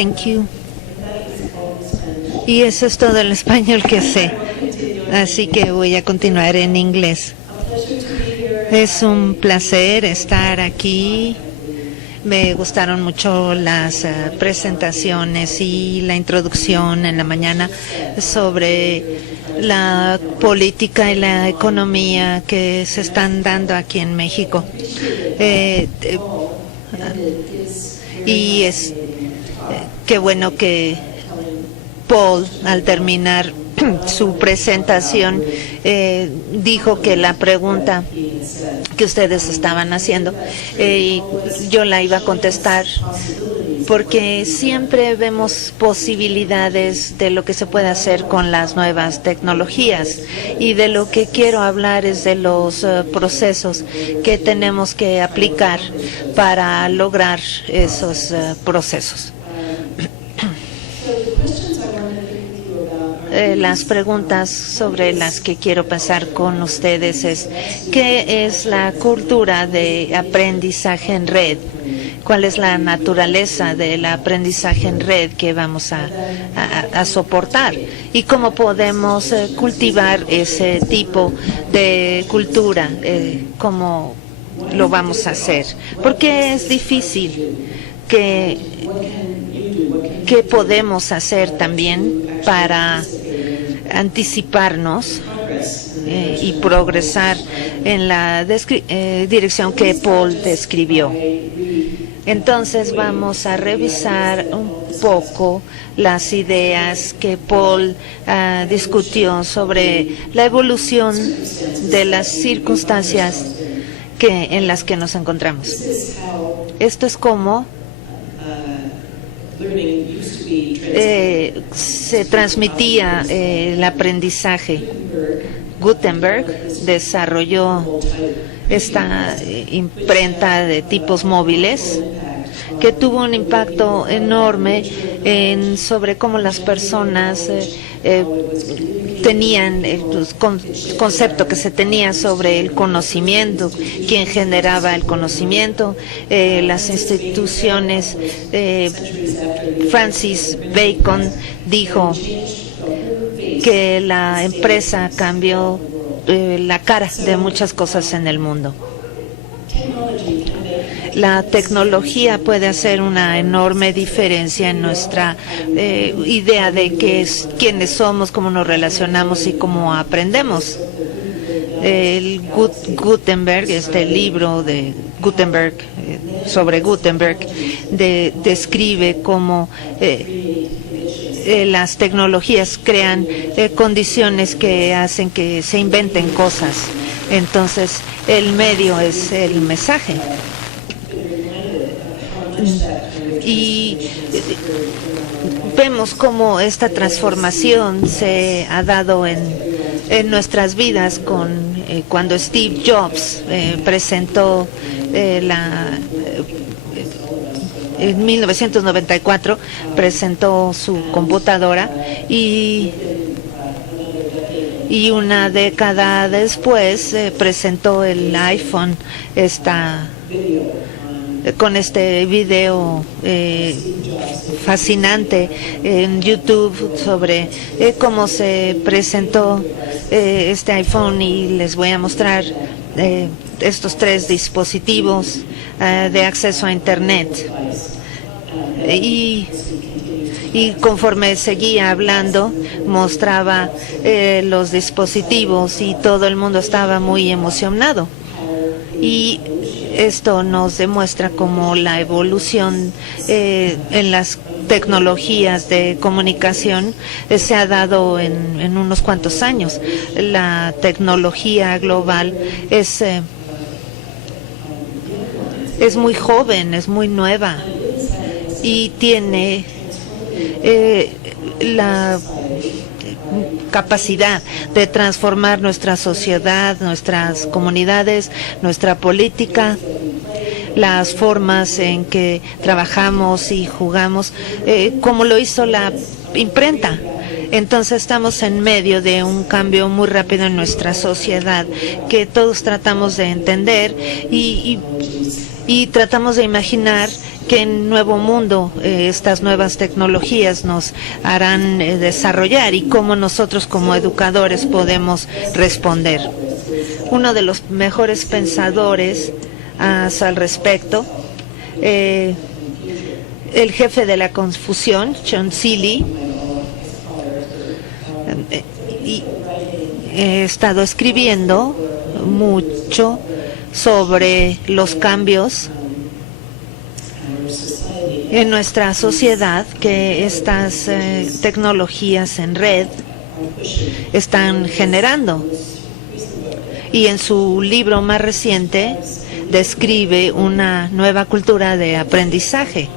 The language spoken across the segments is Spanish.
Thank you. Y eso es todo el español que sé. Así que voy a continuar en inglés. Es un placer estar aquí. Me gustaron mucho las presentaciones y la introducción en la mañana sobre la política y la economía que se están dando aquí en México. Y es qué bueno que Paul, al terminar su presentación, dijo que la pregunta que ustedes estaban haciendo, yo la iba a contestar, porque siempre vemos posibilidades de lo que se puede hacer con las nuevas tecnologías, y de lo que quiero hablar es de los procesos que tenemos que aplicar para lograr esos procesos. Las preguntas sobre las que quiero pasar con ustedes es: ¿qué es la cultura de aprendizaje en red? ¿Cuál es la naturaleza del aprendizaje en red que vamos a soportar? ¿Y cómo podemos cultivar ese tipo de cultura? ¿Cómo lo vamos a hacer? Porque es difícil. ¿Qué podemos hacer también para anticiparnos y progresar en la dirección que Paul describió? Entonces vamos a revisar un poco las ideas que Paul discutió sobre la evolución de las circunstancias en las que nos encontramos. Esto es como se transmitía el aprendizaje. Gutenberg desarrolló esta imprenta de tipos móviles que tuvo un impacto enorme sobre cómo las personas tenían el concepto que se tenía sobre el conocimiento, quién generaba el conocimiento, las instituciones. Francis Bacon dijo que la empresa cambió la cara de muchas cosas en el mundo. La tecnología puede hacer una enorme diferencia en nuestra idea de quiénes somos, cómo nos relacionamos y cómo aprendemos. El Gutenberg, este libro de Gutenberg, sobre Gutenberg, describe cómo las tecnologías crean condiciones que hacen que se inventen cosas. Entonces, el medio es el mensaje. Y vemos cómo esta transformación se ha dado en nuestras vidas cuando Steve Jobs presentó en 1994 presentó su computadora, y una década después presentó el iPhone, con este video fascinante en YouTube sobre cómo se presentó este iPhone, y les voy a mostrar estos 3 dispositivos de acceso a Internet. Y conforme seguía hablando, mostraba los dispositivos, y todo el mundo estaba muy emocionado. Y esto nos demuestra cómo la evolución en las tecnologías de comunicación se ha dado en unos cuantos años. La tecnología global es muy joven, es muy nueva, y tiene la capacidad de transformar nuestra sociedad, nuestras comunidades, nuestra política, las formas en que trabajamos y jugamos, como lo hizo la imprenta. Entonces estamos en medio de un cambio muy rápido en nuestra sociedad que todos tratamos de entender, y y tratamos de imaginar qué nuevo mundo estas nuevas tecnologías nos harán desarrollar y cómo nosotros como educadores podemos responder. Uno de los mejores pensadores al respecto, el jefe de la Confusión, John Seeley, y he estado escribiendo mucho sobre los cambios en nuestra sociedad que estas tecnologías en red están generando. Y en su libro más reciente describe una nueva cultura de aprendizaje.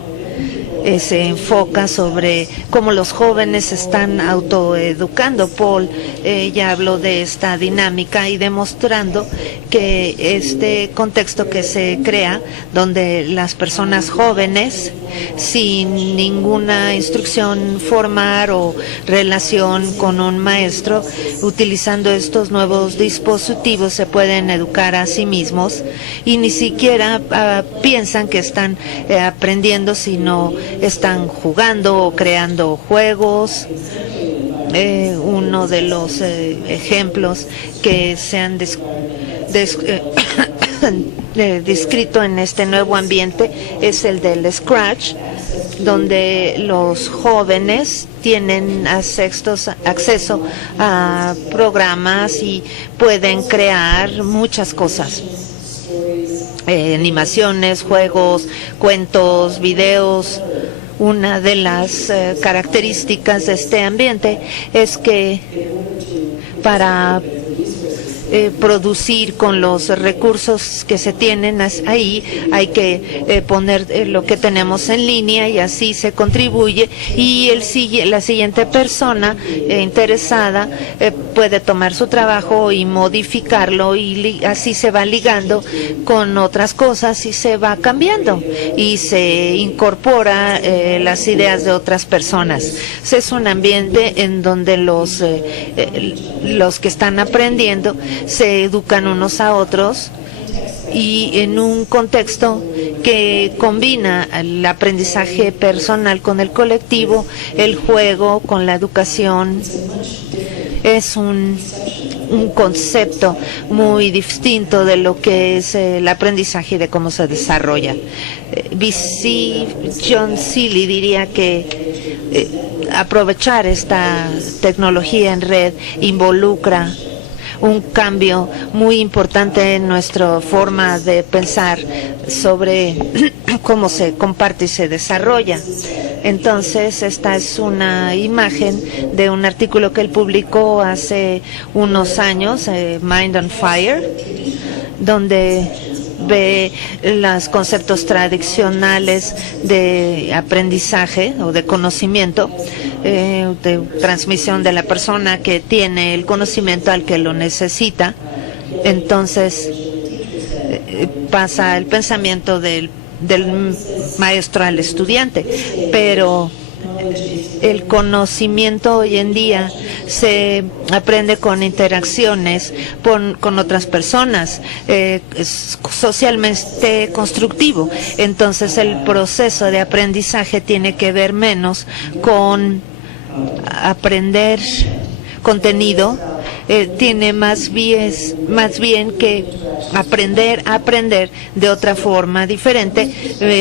Se enfoca sobre cómo los jóvenes están autoeducando. Paul ya habló de esta dinámica y demostrando que este contexto que se crea, donde las personas jóvenes, sin ninguna instrucción formal o relación con un maestro, utilizando estos nuevos dispositivos, se pueden educar a sí mismos y ni siquiera piensan que están aprendiendo, sino están jugando o creando juegos. Uno de los ejemplos que se han descrito en este nuevo ambiente es el del Scratch, donde los jóvenes tienen acceso a programas y pueden crear muchas cosas. Animaciones, juegos, cuentos, videos. Una de las características de este ambiente es que para producir con los recursos que se tienen ahí, hay que poner lo que tenemos en línea y así se contribuye y la siguiente persona interesada puede tomar su trabajo y modificarlo y así se va ligando con otras cosas y se va cambiando y se incorpora las ideas de otras personas. Es un ambiente en donde los que están aprendiendo se educan unos a otros y en un contexto que combina el aprendizaje personal con el colectivo, el juego con la educación. Es un concepto muy distinto de lo que es el aprendizaje y de cómo se desarrolla. John Seeley diría que aprovechar esta tecnología en red involucra un cambio muy importante en nuestra forma de pensar sobre cómo se comparte y se desarrolla. Entonces, esta es una imagen de un artículo que él publicó hace unos años, Mind on Fire, donde ve los conceptos tradicionales de aprendizaje o de conocimiento, de transmisión de la persona que tiene el conocimiento al que lo necesita. Entonces pasa el pensamiento del maestro al estudiante, pero el conocimiento hoy en día se aprende con interacciones con otras personas, es socialmente constructivo. Entonces el proceso de aprendizaje tiene que ver menos con aprender contenido, tiene más bien que aprender a aprender de otra forma diferente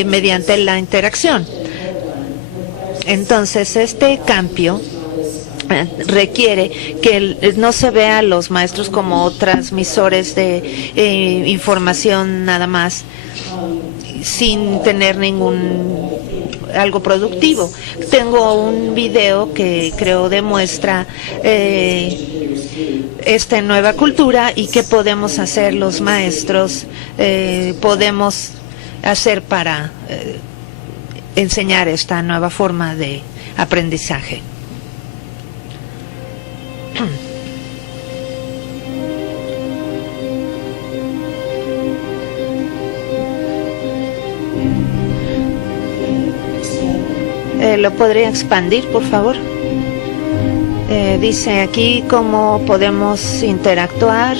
mediante la interacción. Entonces este cambio requiere que no se vea a los maestros como transmisores de información nada más, sin tener algo productivo. Tengo un video que creo demuestra esta nueva cultura y qué podemos hacer los maestros, podemos hacer para enseñar esta nueva forma de aprendizaje. ¿Lo podría expandir, por favor? Dice aquí cómo podemos interactuar.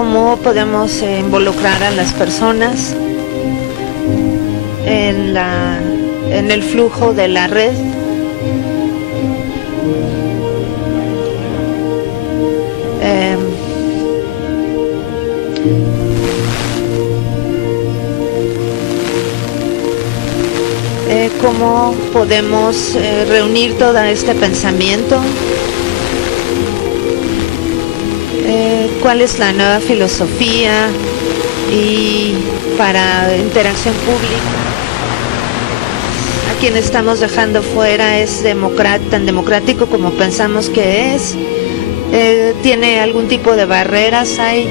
cómo podemos involucrar a las personas en el flujo de la red. Cómo podemos reunir todo este pensamiento, cuál es la nueva filosofía y para interacción pública. A quien estamos dejando fuera es tan democrático como pensamos que es. Tiene algún tipo de barreras. Hay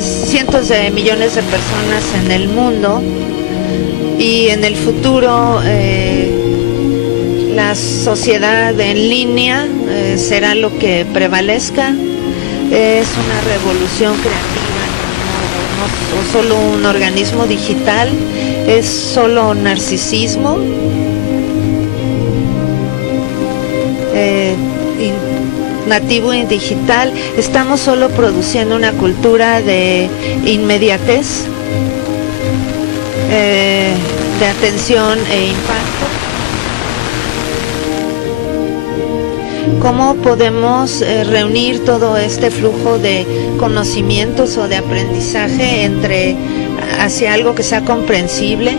cientos de millones de personas en el mundo. Y en el futuro la sociedad en línea será lo que prevalezca. Es una revolución creativa, no solo un organismo digital, es solo narcisismo. Nativo y digital, estamos solo produciendo una cultura de inmediatez, de atención e impacto. ¿Cómo podemos reunir todo este flujo de conocimientos o de aprendizaje hacia algo que sea comprensible?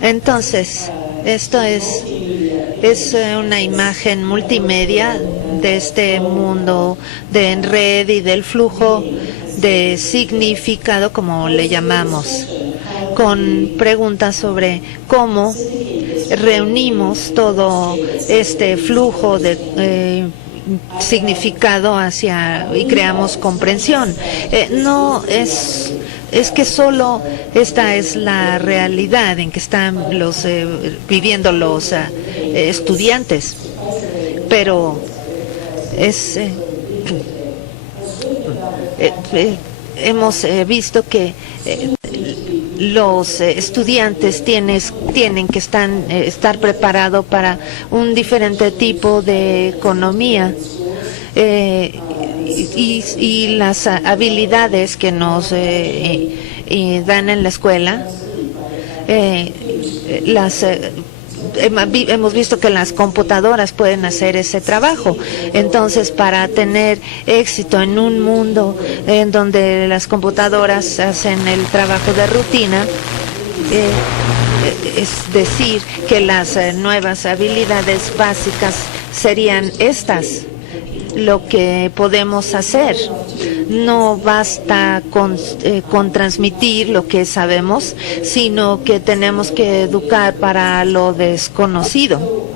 Entonces, esto es una imagen multimedia de este mundo de en red y del flujo de significado, como le llamamos, con preguntas sobre cómo reunimos todo este flujo de significado y creamos comprensión. No es que solo esta es la realidad en que están viviendo los estudiantes, pero hemos visto que los estudiantes tienen que estar preparados para un diferente tipo de economía. Y las habilidades que nos dan en la escuela, hemos visto que las computadoras pueden hacer ese trabajo. Entonces, para tener éxito en un mundo en donde las computadoras hacen el trabajo de rutina, es decir, que las nuevas habilidades básicas serían estas. Lo que podemos hacer no basta con transmitir lo que sabemos, sino que tenemos que educar para lo desconocido.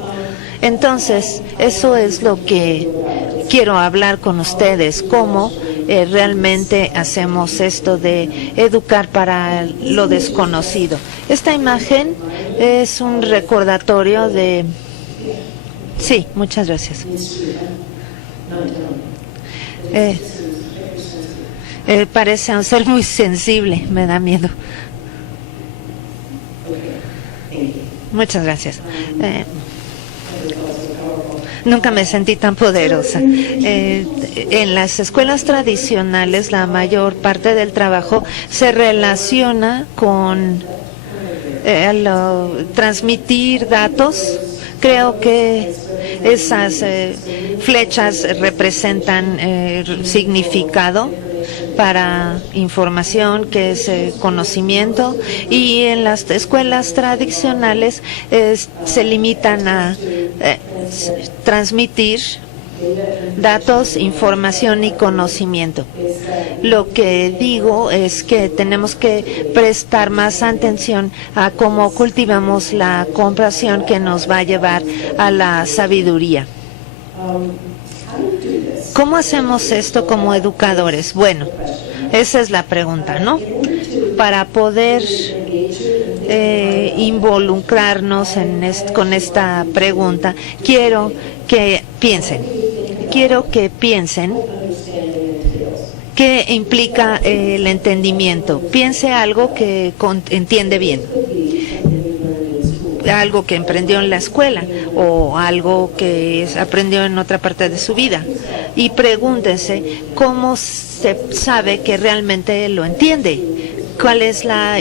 Entonces, eso es lo que quiero hablar con ustedes, cómo realmente hacemos esto de educar para lo desconocido. Esta imagen es un recordatorio de... Sí, muchas gracias. Parece ser muy sensible, me da miedo. Muchas gracias. Nunca me sentí tan poderosa. En las escuelas tradicionales, la mayor parte del trabajo se relaciona con transmitir datos. Creo que esas flechas representan significado para información, que es conocimiento, y en las escuelas tradicionales se limitan a transmitir datos, información y conocimiento. Lo que digo es que tenemos que prestar más atención a cómo cultivamos la comprensión que nos va a llevar a la sabiduría. ¿Cómo hacemos esto como educadores? Bueno, esa es la pregunta, ¿no? Para poder involucrarnos con esta pregunta, quiero que piensen qué implica el entendimiento. Piense algo que entiende bien. algo que aprendió en la escuela o algo que aprendió en otra parte de su vida. Y pregúntense cómo se sabe que realmente lo entiende, cuál es la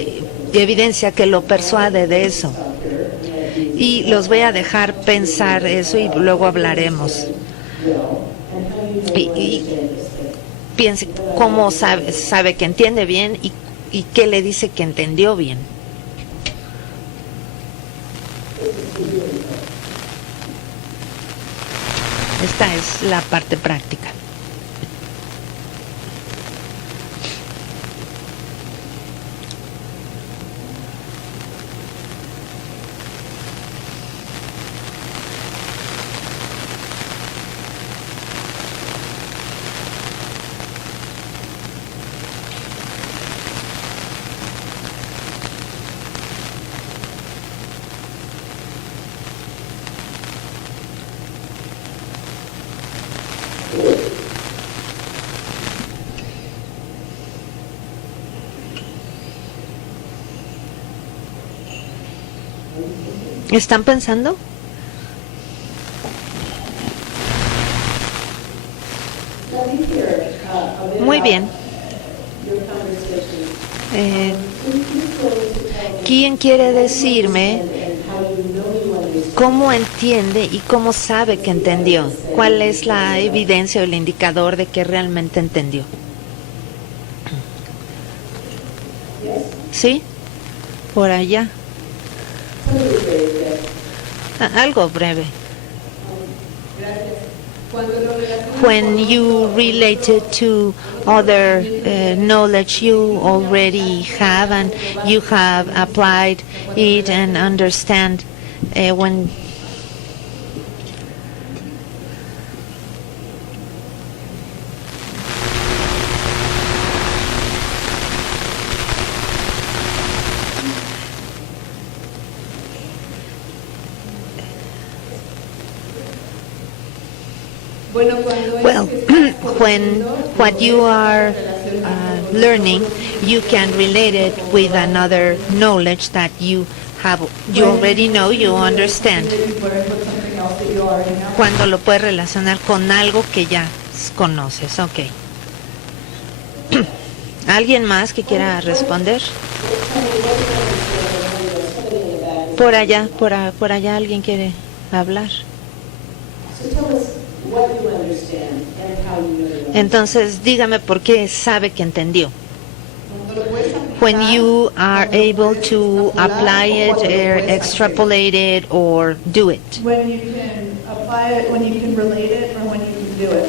evidencia que lo persuade de eso. Y los voy a dejar pensar eso y luego hablaremos. Y piense cómo sabe que entiende bien y qué le dice que entendió bien. Esta es la parte práctica. ¿Están pensando? Muy bien. ¿Quién quiere decirme cómo entiende y cómo sabe que entendió? ¿Cuál es la evidencia o el indicador de que realmente entendió? ¿Sí? Por allá. Algo breve. When you relate it to other knowledge you already have and you have applied it and understand when well, when what you are learning, you can relate it with another knowledge that you already know, you understand. Cuando lo puedes relacionar con algo que ya conoces, ok. ¿Alguien más que quiera responder? Por allá, por allá alguien quiere hablar. Entonces, dígame por qué sabe que entendió. When you are able to apply it or extrapolate it or do it. When you can apply it, when you can relate it, or when you can do it.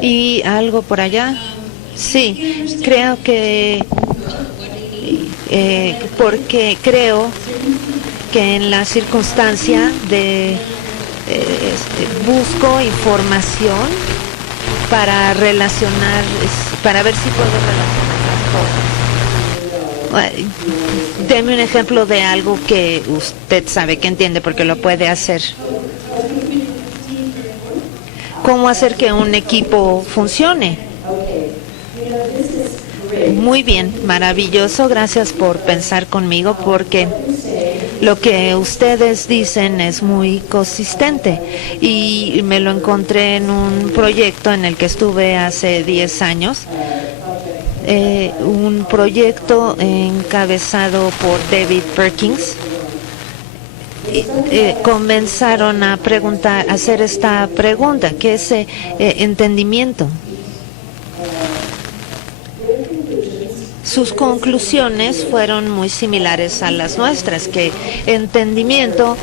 ¿Y algo por allá? Sí, creo que porque creo que en la circunstancia de busco información para relacionar, para ver si puedo relacionar las cosas. Deme un ejemplo de algo que usted sabe que entiende porque lo puede hacer. ¿Cómo hacer que un equipo funcione? Muy bien, maravilloso. Gracias por pensar conmigo porque lo que ustedes dicen es muy consistente y me lo encontré en un proyecto en el que estuve hace 10 años. Un proyecto encabezado por David Perkins. Comenzaron a hacer esta pregunta, ¿qué es entendimiento? Sus conclusiones fueron muy similares a las nuestras, que entendimiento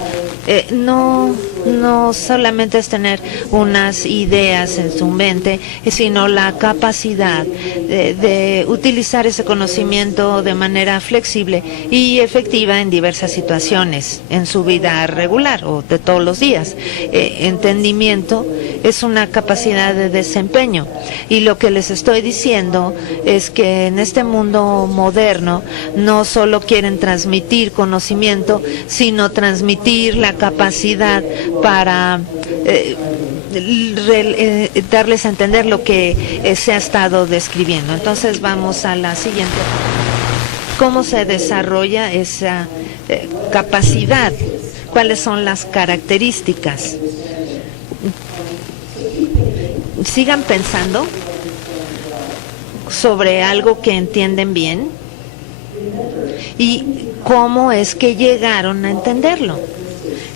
no solamente es tener unas ideas en su mente, sino la capacidad de utilizar ese conocimiento de manera flexible y efectiva en diversas situaciones en su vida regular o de todos los días. Entendimiento es una capacidad de desempeño y lo que les estoy diciendo es que en este mundo moderno no solo quieren transmitir conocimiento, sino transmitir la capacidad para darles a entender lo que se ha estado describiendo. Entonces vamos a la siguiente. cómo se desarrolla esa capacidad, cuáles son las características. Sigan pensando sobre algo que entienden bien y cómo es que llegaron a entenderlo.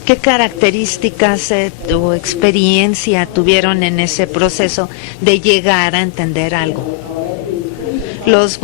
¿Qué características o experiencia tuvieron en ese proceso de llegar a entender algo? Los